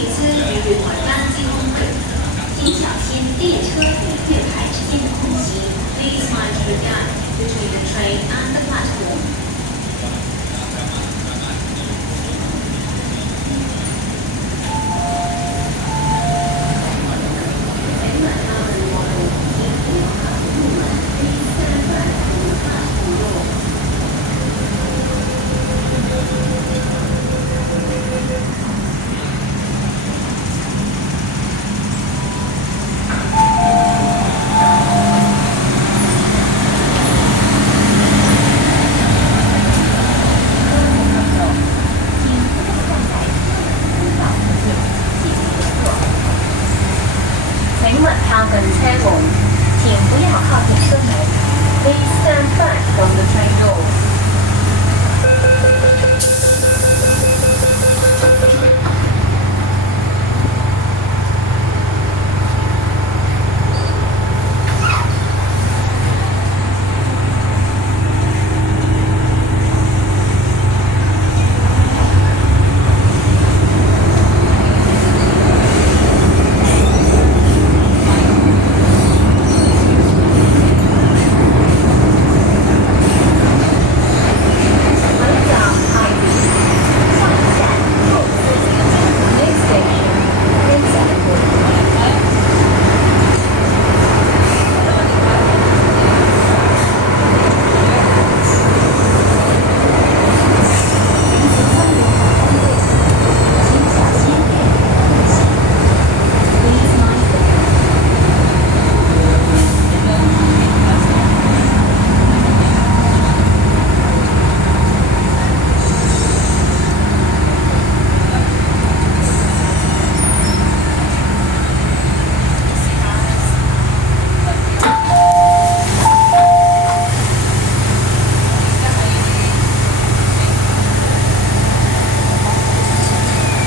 旅车与回班机工会，请小心列车与月台之间的空隙。Please mind the gap between the train and the platform. 请勿靠近车門，請不要靠近車門。Please stand back from the train doors.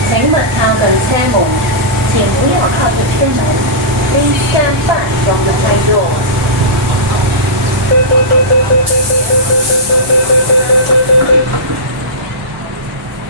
请勿靠近車門，請不要靠近車門。Please stand back from the train doors.